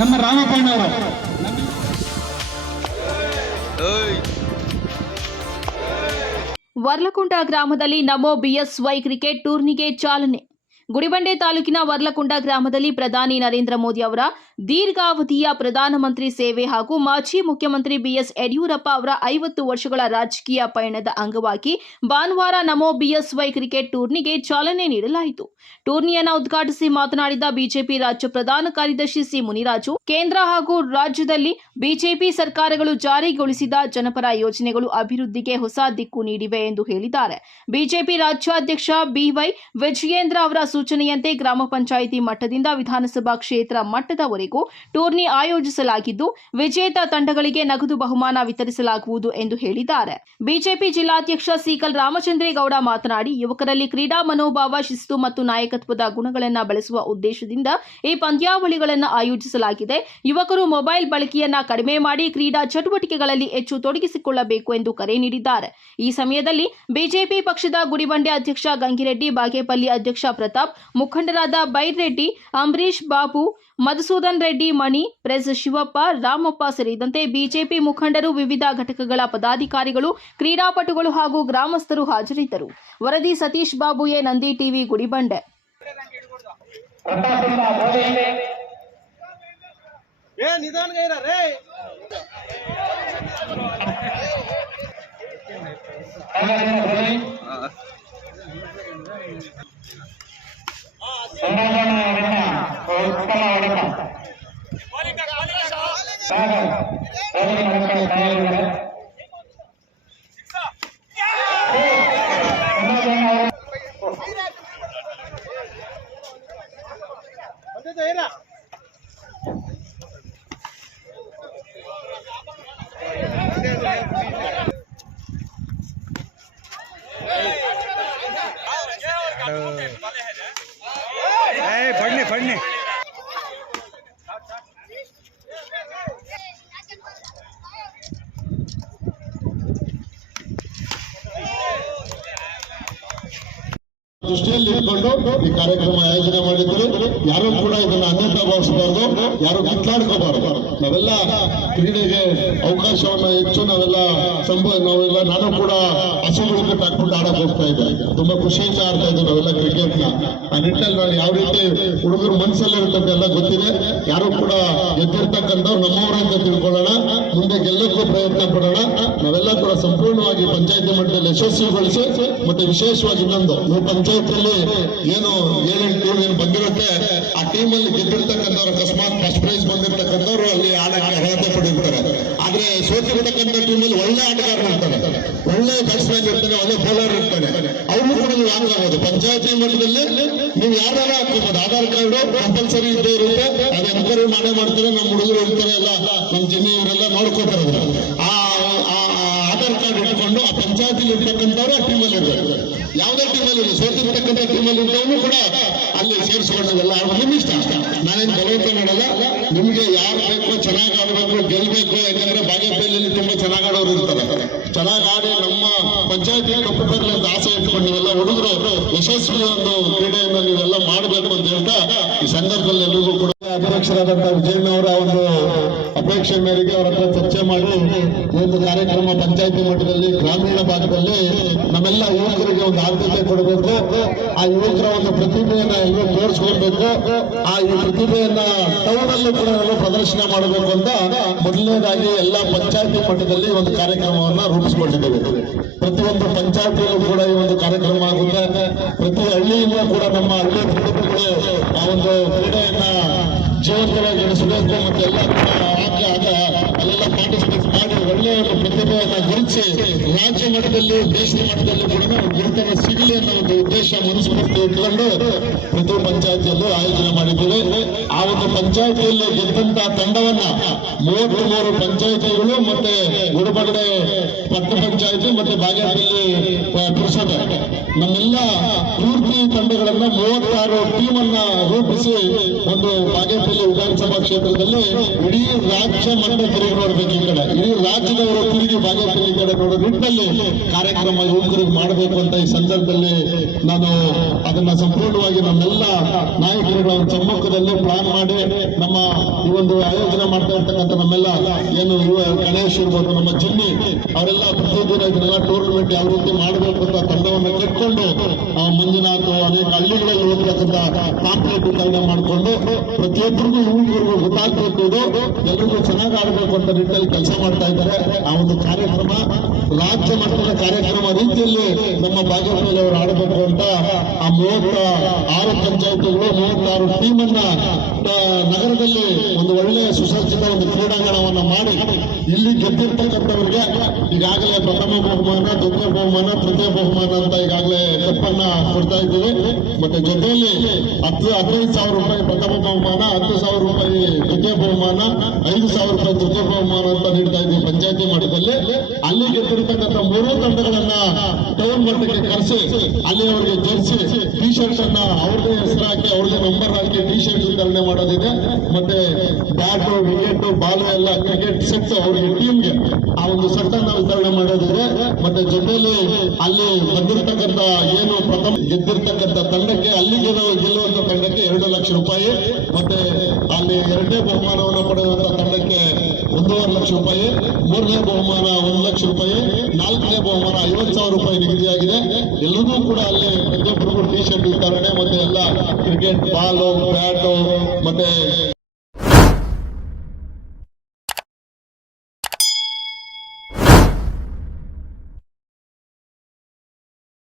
ನಮ್ಮ ರಾಮಪ್ಪಣ್ಣವರು ವರ್ಲಕುಂಟ ಗ್ರಾಮದಲ್ಲಿ ನಮೋ BSY cricket ಟೂರ್ನಿಗೆ ಚಾಲನೆ. ಗುಡಿಬಂಡೆ ತಾಲೂಕಿನ ವರ್ಲಕುಂಟ ಗ್ರಾಮದಲ್ಲಿ ಪ್ರಧಾನಿ ನರೇಂದ್ರ ಮೋದಿ ಅವರ ದೀರ್ಘಾವಧಿಯ ಪ್ರಧಾನಮಂತ್ರಿ ಸೇವೆ ಹಾಗೂ ಮಾಜಿ ಮುಖ್ಯಮಂತ್ರಿ ಬಿಎಸ್ ಯಡಿಯೂರಪ್ಪ ಅವರ 50 ವರ್ಷಗಳ ರಾಜಕೀಯ ಪಯಣದ ಅಂಗವಾಗಿ ಭಾನುವಾರ ನಮೋ ಬಿಎಸ್ವೈ ಕ್ರಿಕೆಟ್ ಟೂರ್ನಿಗೆ ಚಾಲನೆ ನೀಡಲಾಯಿತು. ಟೂರ್ನಿಯನ್ನು ಉದ್ಘಾಟಿಸಿ ಮಾತನಾಡಿದ ಬಿಜೆಪಿ ರಾಜ್ಯ ಪ್ರಧಾನ ಕಾರ್ಯದರ್ಶಿ ಸಿ ಮುನಿರಾಜು, ಕೇಂದ್ರ ಹಾಗೂ ರಾಜ್ಯದಲ್ಲಿ ಬಿಜೆಪಿ ಸರ್ಕಾರಗಳು ಜಾರಿಗೊಳಿಸಿದ ಜನಪರ ಯೋಜನೆಗಳು ಅಭಿವೃದ್ಧಿಗೆ ಹೊಸ ದಿಕ್ಕು ನೀಡಿವೆ ಎಂದು ಹೇಳಿದ್ದಾರೆ. ಬಿಜೆಪಿ ರಾಜ್ಯಾಧ್ಯಕ್ಷ ಬಿವೈ ವಿಜಯೇಂದ್ರ ಅವರ ಸೂಚನೆಯಂತೆ ಗ್ರಾಮ ಪಂಚಾಯಿತಿ ಮಟ್ಟದಿಂದ ವಿಧಾನಸಭಾ ಕ್ಷೇತ್ರ ಮಟ್ಟದವರೆಗೂ ಟೂರ್ನಿ ಆಯೋಜಿಸಲಾಗಿದ್ದು, ವಿಜೇತ ತಂಡಗಳಿಗೆ ನಗದು ಬಹುಮಾನ ವಿತರಿಸಲಾಗುವುದು ಎಂದು ಹೇಳಿದ್ದಾರೆ. ಬಿಜೆಪಿ ಜಿಲ್ಲಾಧ್ಯಕ್ಷ ಸಿಕಲ್ ರಾಮಚಂದ್ರೇಗೌಡ ಮಾತನಾಡಿ, ಯುವಕರಲ್ಲಿ ಕ್ರೀಡಾ ಮನೋಭಾವ, ಶಿಸ್ತು ಮತ್ತು ನಾಯಕತ್ವದ ಗುಣಗಳನ್ನು ಬೆಳೆಸುವ ಉದ್ದೇಶದಿಂದ ಈ ಪಂದ್ಯಾವಳಿಗಳನ್ನು ಆಯೋಜಿಸಲಾಗಿದೆ. ಯುವಕರು ಮೊಬೈಲ್ ಬಳಕೆಯನ್ನ ಕಡಿಮೆ ಮಾಡಿ ಕ್ರೀಡಾ ಚಟುವಟಿಕೆಗಳಲ್ಲಿ ಹೆಚ್ಚು ತೊಡಗಿಸಿಕೊಳ್ಳಬೇಕು ಎಂದು ಕರೆ ನೀಡಿದ್ದಾರೆ. ಈ ಸಮಯದಲ್ಲಿ ಬಿಜೆಪಿ ಪಕ್ಷದ ಗುಡಿಬಂಡೆ ಅಧ್ಯಕ್ಷ ಗಂಗಿರೆಡ್ಡಿ, ಬಾಗೇಪಲ್ಲಿ ಅಧ್ಯಕ್ಷ ಪ್ರತಾಪ್, ಮುಖಂಡರಾದ ಬೈರೆಡ್ಡಿ, ಅಂಬರೀಶ್ ಬಾಬು, ಮಧುಸೂದನ್ ರೆಡ್ಡಿ, ಮಣಿ, ಪ್ರೆಸ್ ಶಿವಪ್ಪ, ರಾಮಪ್ಪ ಸೇರಿದಂತೆ ಬಿಜೆಪಿ ಮುಖಂಡರು, ವಿವಿಧ ಘಟಕಗಳ ಪದಾಧಿಕಾರಿಗಳು, ಕ್ರೀಡಾಪಟುಗಳು ಹಾಗೂ ಗ್ರಾಮಸ್ಥರು ಹಾಜರಿದ್ದರು. ವರದಿ ಸತೀಶ್ ಬಾಬು, ಎ ನಂದಿ ಟಿವಿ, ಗುಡಿಬಂಡೆ. पढ़ने ದೃಷ್ಟಿಯಲ್ಲಿ ಇಟ್ಕೊಂಡು ಈ ಕಾರ್ಯಕ್ರಮ ಆಯೋಜನೆ ಮಾಡಿದ್ರು. ಯಾರು ಕೂಡ ಇದನ್ನ ಅನ್ಯತಾ ಭಾವಿಸಬಾರ್ದು, ಯಾರು ಕಿತ್ತಾಡ್ಕೋಬಾರ್ದು. ನಾವೆಲ್ಲ ಕ್ರೀಡೆಗೆ ಅವಕಾಶವನ್ನ ಹೆಚ್ಚು ನಾವೆಲ್ಲ ನಾನು ಕೂಡ ಹಸುಗಳಿಗೆ ಹಾಕ್ಬಿಟ್ಟು ಆಡಕ್ ಹೋಗ್ತಾ ಇದ್ದೆ. ತುಂಬಾ ಖುಷಿಯಿಂದ ಆಡ್ತಾ ಇದ್ದೆ ನಾವೆಲ್ಲ ಕ್ರಿಕೆಟ್ ನ. ಆ ನಿಟ್ಟಲ್ಲಿ ನಾನು ಯಾವ ರೀತಿ ಹುಡುಗರ ಮನಸ್ಸಲ್ಲಿ ಇರ್ತದೆ ಎಲ್ಲ ಗೊತ್ತಿದೆ. ಯಾರು ಕೂಡ ಗೆದ್ದಿರ್ತಕ್ಕಂಥವ್ರು ನಮ್ಮವರಂತ ತಿಳ್ಕೊಳ್ಳೋಣ, ಮುಂದೆ ಗೆಲ್ಲಕ್ಕೂ ಪ್ರಯತ್ನ ಪಡೋಣ. ನಾವೆಲ್ಲ ಕೂಡ ಸಂಪೂರ್ಣವಾಗಿ ಪಂಚಾಯತಿ ಮಟ್ಟದಲ್ಲಿ ಯಶಸ್ವಿಗೊಳಿಸಿ, ಮತ್ತೆ ವಿಶೇಷವಾಗಿ ಇನ್ನೊಂದು ಪಂಚಾಯತಿಯಲ್ಲಿ ಏನು 7-8 ಟೀಮ್ ಏನು ಬಂದಿರುತ್ತೆ, ಆ ಟೀಮ್ ಅಲ್ಲಿ ಗೆದ್ದಿರ್ತಕ್ಕಂಥವ್ರು ಅಕಸ್ಮಾತ್ ಫಸ್ಟ್ ಪ್ರೈಸ್ ಬಂದಿರ್ತಕ್ಕಂಥವ್ರು ಅಲ್ಲಿ ಆಡಕ್ಕೆ ಅರ್ಹತೆ ಪಡೆಯುತ್ತಾರೆ. ಆದ್ರೆ ಸೋತಿರ್ತಕ್ಕಂಥ ಟೀಮ್ ಅಲ್ಲಿ ಒಳ್ಳೆ ಆಟಗಾರರು ಇರ್ತಾರೆ, ಒಳ್ಳೆ ಬ್ಯಾಟ್ಸ್ಮನ್ ಇರ್ತಾನೆ, ಒಳ್ಳೆ ಬೌಲರ್ ಇರ್ತಾನೆ. ಅವ್ರು ಕೂಡ ನೀವು ಹಾಕಬಹುದು. ಪಂಚಾಯತಿ ಮಟ್ಟದಲ್ಲಿ ನೀವು ಯಾರು ಹಾಕೋಬಹುದು. ಆಧಾರ್ ಕಾರ್ಡು ಕಂಪಲ್ಸರಿ ಇದ್ದೇ ಇರುತ್ತೆ. ಅದು ಎನ್ಕ್ವೈರಿ ಮಾಡೇ ಮಾಡ್ತಾರೆ. ನಮ್ಮ ಹುಡುಗರು ಇರ್ತಾರೆ, ಎಲ್ಲ ನಮ್ಮ ಜಿನ್ನಿ ಇವರೆಲ್ಲ ನೋಡ್ಕೋತಾರೆ. ಆ ಆಧಾರ್ ಕಾರ್ಡ್ ಇಟ್ಕೊಂಡು ಆ ಪಂಚಾಯತಿಲಿ ಇರ್ತಕ್ಕಂಥವ್ರು ಆ ಟೀಮಲ್ಲಿ ಇರ್ತಾರೆ. ಯಾವುದೇ ಟೀಮಲ್ಲಿ ಸೋತಿರ್ತಕ್ಕಂಥ ಟೀಮಲ್ಲಿ ಇದ್ದವನು ಕೂಡ ಅಲ್ಲಿ ಸೇರಿಸ್ಕೊಂಡೆಲ್ಲ ನಿಮ್ಮ ಇಷ್ಟ. ನಾನೇನು ಬಲವಂತ ಮಾಡಲ್ಲ. ನಿಮ್ಗೆ ಯಾರು ಬೇಕು, ಚೆನ್ನಾಗಿ ಆಡಬೇಕು, ಗೆಲ್ಬೇಕು. ಯಾಕಂದ್ರೆ ಬಾಗೇಪಲ್ಲಿಯಲ್ಲಿ ತುಂಬಾ ಚೆನ್ನಾಗಿ ಆಡೋರು ಇರ್ತಾರೆ. ಚೆನ್ನಾಗಿ ಆಡಿ ನಮ್ಮ ಪಂಚಾಯತಿ ಕಪ್ಪು ತರಲಿ ಅಂತ ಆಸೆ ಇಟ್ಕೊಂಡು ನೀವೆಲ್ಲ ಹುಡುಗರು ಯಶಸ್ವಿ ಒಂದು ಕ್ರೀಡೆಯನ್ನು ನೀವೆಲ್ಲ ಮಾಡಬೇಕು ಅಂತ ಹೇಳ್ತಾ ಈ ಸಂದರ್ಭದಲ್ಲಿ ಎಲ್ರಿಗೂ ಕೂಡ ಅಧ್ಯಕ್ಷರಾದಂತಹ ವಿಜಯನವರ ಒಂದು ಅಪೇಕ್ಷೆ ಮೇರೆಗೆ ಅವರ ಹತ್ರ ಚರ್ಚೆ ಮಾಡಿ ಈ ಒಂದು ಕಾರ್ಯಕ್ರಮ ಪಂಚಾಯತಿ ಮಟ್ಟದಲ್ಲಿ ಗ್ರಾಮೀಣ ಭಾಗದಲ್ಲಿ ನಮ್ಮೆಲ್ಲ ಯುವಕರಿಗೆ ಒಂದು ಆದ್ಯತೆ ಕೊಡಬೇಕು. ಆ ಯುವಕರ ಒಂದು ಪ್ರತಿಭೆಯನ್ನ ಎಲ್ಲರೂ ತೋರಿಸ್ಕೊಳ್ಬೇಕು. ಆ ಈ ಪ್ರತಿಭೆಯನ್ನ ಟೌನ್ ಅಲ್ಲೂ ಕೂಡ ನಾವು ಪ್ರದರ್ಶನ ಮಾಡಬೇಕು ಅಂತ ಮೊದಲನೇದಾಗಿ ಎಲ್ಲ ಪಂಚಾಯತಿ ಮಟ್ಟದಲ್ಲಿ ಒಂದು ಕಾರ್ಯಕ್ರಮವನ್ನ ರೂಪಿಸಿಕೊಂಡಿದ್ದೇವೆ. ಪ್ರತಿಯೊಂದು ಪಂಚಾಯತಿಯಲ್ಲೂ ಕೂಡ ಈ ಒಂದು ಕಾರ್ಯಕ್ರಮ ಆಗುತ್ತೆ. ಪ್ರತಿ ಹಳ್ಳಿಯಿಂದ ಕೂಡ ನಮ್ಮ ಹಳ್ಳಿ ಪ್ರತಿಭೆಗಳು ಆ ಒಂದು ಕ್ರೀಡೆಯನ್ನ ಜೀವಂತವಾಗಿ ನಡೆಸಬೇಕು. ಮತ್ತೆ ಎಲ್ಲ ಅಲ್ಲೆಲ್ಲ ಪಾರ್ಟಿಸಿಪೇಟ್ ಮಾಡಿ ಒಳ್ಳೆಯ ಒಂದು ಪ್ರತಿಭೆಯನ್ನ ಗುರುತಿಸಿ ರಾಜ್ಯ ಮಟ್ಟದಲ್ಲಿ, ದೇಶದ ಮಟ್ಟದಲ್ಲಿ ಕೂಡ ಗುರುತನ್ನು ಸಿಗಲಿ ಅನ್ನೋ ಒಂದು ಉದ್ದೇಶ ಮನಸ್ಫೂರ್ತಿ ಇಟ್ಕೊಂಡು ಪ್ರತಿ ಪಂಚಾಯತಿಯಲ್ಲೂ ಆಯೋಜನೆ ಮಾಡಿದ್ದೇವೆ. ಆ ಒಂದು ಪಂಚಾಯತಿಯಲ್ಲಿ ಗೆದ್ದಂತಹ ತಂಡವನ್ನ 33 ಪಂಚಾಯತಿಗಳು ಮತ್ತೆ ಗುಡಿಬಂಡೆ ಪಟ್ಟಣ ಪಂಚಾಯತಿ ಮತ್ತೆ ಬಾಗೇಪಲ್ಲಿ ಪುರಸಭೆ ನಮ್ಮೆಲ್ಲ ಪೂರ್ತಿ ತಂಡಗಳನ್ನ 36 ಟೀಮ್ ಅನ್ನ ರೂಪಿಸಿ ಒಂದು ಬಾಗೇಪಲ್ಲಿ ವಿಧಾನಸಭಾ ಕ್ಷೇತ್ರದಲ್ಲಿ ಇಡೀ ರಾಜ್ಯ ಮಟ್ಟ ತಿರುಗಿ ನೋಡ್ಬೇಕು. ಈ ಕಡೆ ಇಡೀ ರಾಜ್ಯ ರಾಜ್ಯದವರು ತಿರುಗಿ ಬಾಗೇಪಲ್ಲಿ ಕಡೆ ನೋಡೋ ನಿಟ್ಟಿನಲ್ಲಿ ಕಾರ್ಯಕ್ರಮ ಯುವಕರಿಗೆ ಮಾಡಬೇಕು ಅಂತ ಈ ಸಂದರ್ಭದಲ್ಲಿ ನಾನು ಅದನ್ನ ಸಂಪೂರ್ಣವಾಗಿ ನಮ್ಮೆಲ್ಲ ನಾಯಕರುಗಳ ಒಂದು ಸಮ್ಮುಖದಲ್ಲಿ ಪ್ಲಾನ್ ಮಾಡಿ ನಮ್ಮ ಈ ಒಂದು ಆಯೋಜನೆ ಮಾಡ್ತಾ ಇರ್ತಕ್ಕಂಥ ನಮ್ಮೆಲ್ಲ ಏನು ಗಣೇಶ್ ಇರ್ಬೋದು, ನಮ್ಮ ಜಿಮ್ಮಿ ಅವರೆಲ್ಲ ಪ್ರತಿದಿನ ಇದನ್ನೆಲ್ಲ ಟೂರ್ನಮೆಂಟ್ ಯಾವ ರೀತಿ ಮಾಡಬೇಕು ಅಂತ ತಂಡವನ್ನು ಕಟ್ಕೊಂಡು ಮಂಜುನಾಥ್ ಅನೇಕ ಹಳ್ಳಿಗಳಲ್ಲಿ ಹೋಗ್ತಕ್ಕಂಥ ಪಾಂಪ್ಲೆಟ್ ವಿತರಣೆ ಮಾಡಿಕೊಂಡು ಪ್ರತಿಯೊಬ್ಬರಿಗೂ ಯುವಕರಿಗೂ ಗೊತ್ತಾಗಬೇಕು, ಇದು ಎಲ್ರಿಗೂ ಚೆನ್ನಾಗಿ ಆಡಬೇಕು ಅಂತ ನಿಟ್ಟಿನಲ್ಲಿ ಕೆಲಸ ಮಾಡ್ತಾ ಇದ್ದಾರೆ. ಆ ಒಂದು ಕಾರ್ಯಕ್ರಮ ರಾಜ್ಯ ಮಟ್ಟದ ಕಾರ್ಯಕ್ರಮ ರೀತಿಯಲ್ಲಿ ನಮ್ಮ ಬಾಗೇಪಲ್ಲಿ ಅವರು ಆಡಬೇಕು ಅಂತ ಆ 36 ಪಂಚಾಯತ್ಗಳು 36 ಟೀಮ್ ಅನ್ನ ನಗರದಲ್ಲಿ ಒಂದು ಒಳ್ಳೆಯ ಸುಸಜ್ಜಿತ ಒಂದು ಕ್ರೀಡಾಂಗಣವನ್ನ ಮಾಡಿ ಇಲ್ಲಿ ಗೆದ್ದಿರ್ತಕ್ಕಂಥವ್ರಿಗೆ ಈಗಾಗಲೇ ಪ್ರಥಮ ಬಹುಮಾನ, ದ್ವಿತೀಯ ಬಹುಮಾನ, ತೃತೀಯ ಬಹುಮಾನ ಅಂತ ಈಗಾಗಲೇ ಕಪ್ಪನ್ನ ಕೊಡ್ತಾ ಇದ್ದೀವಿ. ಮತ್ತೆ ಜೊತೆಯಲ್ಲಿ 15,000 ರೂಪಾಯಿ ಪ್ರಥಮ ಬಹುಮಾನ, 10,000 ರೂಪಾಯಿ ದ್ವಿತೀಯ ಬಹುಮಾನ, 5,000 ರೂಪಾಯಿ ತೃತೀಯ ಬಹುಮಾನ ಅಂತ ನೀಡ್ತಾ ಇದ್ದೀವಿ ಪಂಚಾಯತಿ ಮಟ್ಟದಲ್ಲಿ. ಅಲ್ಲಿ ಗೆದ್ದಿರ್ತಕ್ಕಂಥ 3 ತಂಡಗಳನ್ನ ಟೌನ್ ಮಟ್ಟಕ್ಕೆ ಕರೆಸಿ ಅಲ್ಲಿ ಅವರಿಗೆ ಜರ್ಸಿ ಟಿ ಶರ್ಟ್ ಅನ್ನ ಅವ್ರದೇ ಹೆಸರು ಹಾಕಿ ಅವ್ರದೇ ನಂಬರ್ ಹಾಕಿ ಟಿ ಶರ್ಟ್ ವಿತರಣೆ ಮಾಡೋದಿದೆ. ಮತ್ತೆ ಬ್ಯಾಟು, ವಿಕೆಟ್, ಬಾಲು ಎಲ್ಲ ಕ್ರಿಕೆಟ್ ಸೆಟ್ ಅವ್ರಿಗೆ ಟೀಮ್ಗೆ ಆ ಒಂದು ಸೆಟ್ ಅನ್ನ ವಿತರಣೆ ಮಾಡೋದಿದೆ. ಮತ್ತೆ ಜೊತೆಯಲ್ಲಿ ಅಲ್ಲಿ ಬಂದಿರತಕ್ಕಂಥ ಏನು ಪ್ರಥಮ ಗೆದ್ದಿರ್ತಕ್ಕಂಥ ತಂಡಕ್ಕೆ ಅಲ್ಲಿ ಗೆಲ್ಲುವಂತ ತಂಡಕ್ಕೆ 2 ಲಕ್ಷ ರೂಪಾಯಿ, ಮತ್ತೆ ಅಲ್ಲಿ 2ನೇ ಬಹುಮಾನವನ್ನು ಪಡೆಯುವಂತ ತಂಡಕ್ಕೆ 1.5 ಲಕ್ಷ ರೂಪಾಯಿ, 3ನೇ ಬಹುಮಾನ 1 ಲಕ್ಷ ರೂಪಾಯಿ, 4ನೇ ಬಹುಮಾನ 50,000 ರೂಪಾಯಿ ನಿಗದಿಯಾಗಿದೆ. ಎಲ್ಲರೂ ಕೂಡ ಅಲ್ಲಿ ಪ್ರತಿಯೊಬ್ಬರಿಗೂ ಟಿ ಶರ್ಟ್ ವಿತರಣೆ ಮತ್ತೆ ಎಲ್ಲ ಕ್ರಿಕೆಟ್ ಬಾಲು, ಬ್ಯಾಟು, ಮತ್ತೆ